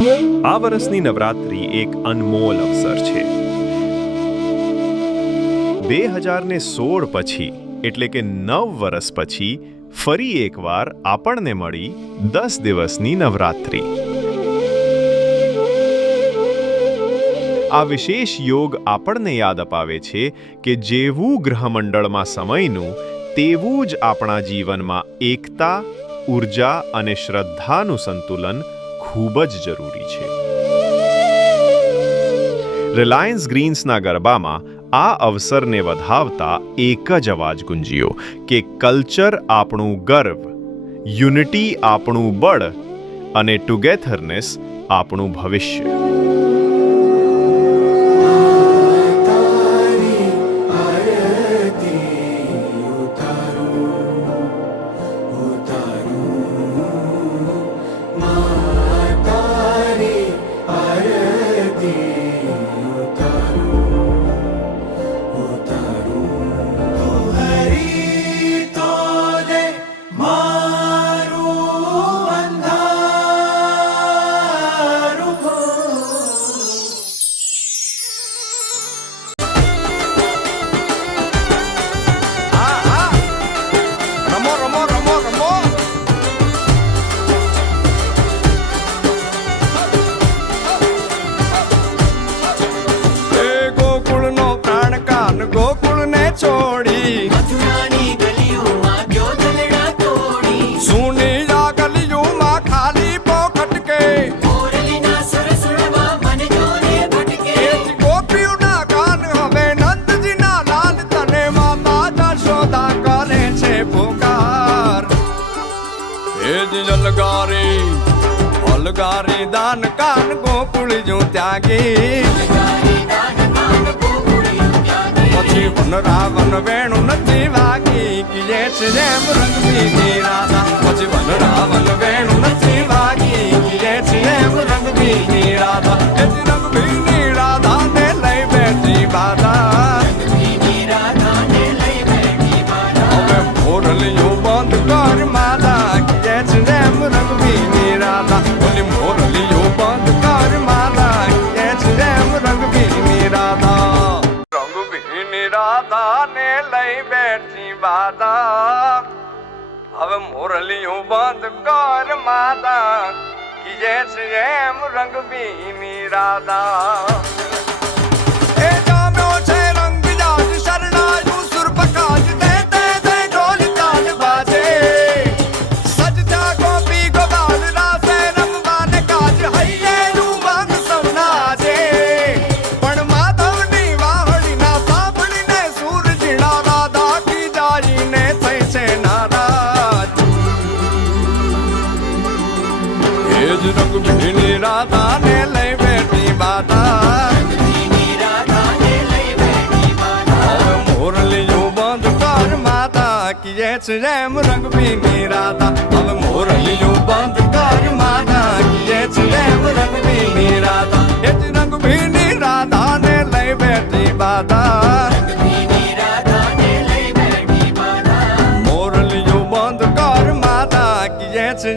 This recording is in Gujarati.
આ વર્ષની નવરાત્રી એક અનમોલ અવસર છે. 2016 પછી એટલે કે 9 વર્ષ પછી ફરી એકવાર આપણને મળી 10 દિવસની નવરાત્રી. આ વિશેષ યોગ આપણને યાદ અપાવે છે કે જેવું ગ્રહમંડળમાં સમયનું તેવું જ આપણા જીવનમાં એકતા, ઉર્જા અને શ્રદ્ધાનું સંતુલન ખૂબ જ જરૂરી છે. રિલાયન્સ ગ્રીન્સના ગરબામાં આ અવસરને વધાવતા એક જ અવાજ ગુંજ્યો કે કલ્ચર આપણું ગર્વ, યુનિટી આપણું બળ અને ટુગેધરનેસ આપણું ભવિષ્ય. अलगारी दान कान गोकुल जो त्यागी પછી વન રાવણ વેણુ નથી વાગી કિયે છે જેમ રંગબીની રાધા. પછી વન રાવણ વેણુ નથી વાગી કિયે છે જેમ રંગબીની રાધા. એ રંગબીની રાધા ને લઈ બેઠી બાધા. હવે મોરલીઓ બંધ કર માધા કિયે છે જેમ રંગબીની રાધા. ઓલી મોરલીઓ બંધ કર માધા કિયે છે જેમ રંગબીની રાધા. રાધા ને લઈ બેઠી બાધા. હવે મોરલીઓ બંધ કર માધા કિયે છે એમ રંગબીની રાધા. એ જામ્યો છે રંગ જાજ શરણાયું સુર પકાજ તે તે તે ઢોલ તાલ બાજે. સજતા ગોપી ગોપાલ રાસે રમવાને કાજ હૈયે નું વાંગ સવનાજે. પણ માધવની વાહડીના સાંભળીને સૂરજીણા રાધા કી જાઈને થઈ છે નારાજ. એ જ રંગબીની રાધા ને લઈ બેઠી બાધા. હવે મોરલીઓ બંધ કર માતા કિયે છે એમ રંગબીની રાધા. હવે મોરલીઓ બંધ કર માતા કિયે છે એમ રંગબીની રાધા. એ જ રંગબીની રાધા ને લઈ બેઠી બાધા. મોરલીઓ બંધ કર માતા કિયે છે